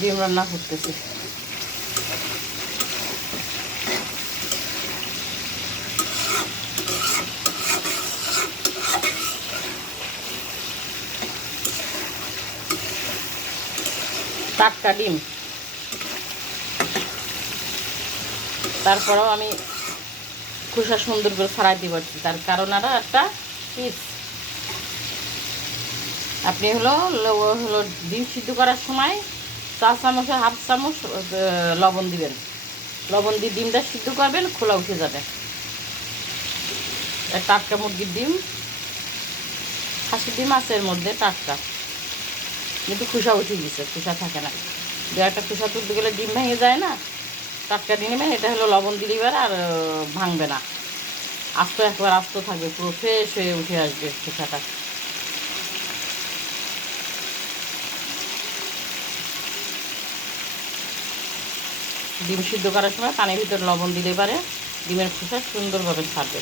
ডিম রান্না করতেছি। টাটকা ডিম, তারপরেও আমি খোসা সুন্দর করে ছাড়াই দিতে পারছি, তার কারণ আরও একটা টিপস, আপনি হলো ডিম সিদ্ধ করার সময় 4 চামচে 1/2 চামচ লবণ দিবেন। লবণ দিয়ে ডিমটা সিদ্ধ করবেন, খোলা উঠে যাবে। টাটকা মুরগির ডিম, খাসির ডিম আছে এর মধ্যে টাটকা, কিন্তু খোসা উঠে গেছে, খোসা থাকে না। দু একটা খোসা তুলতে গেলে ডিম ভেঙে যায় না, টাটকা ডিমে এটা হলো লবণ দিলে আর ভাঙবে না, একবার আস্ত থাকবে, পুরো ফ্রেশ হয়ে উঠে আসবে খোসাটা। ডিম সিদ্ধ করার সময় পানির ভিতরে লবণ দিলে পারে ডিমের খোসা সুন্দরভাবে ছাড়বে।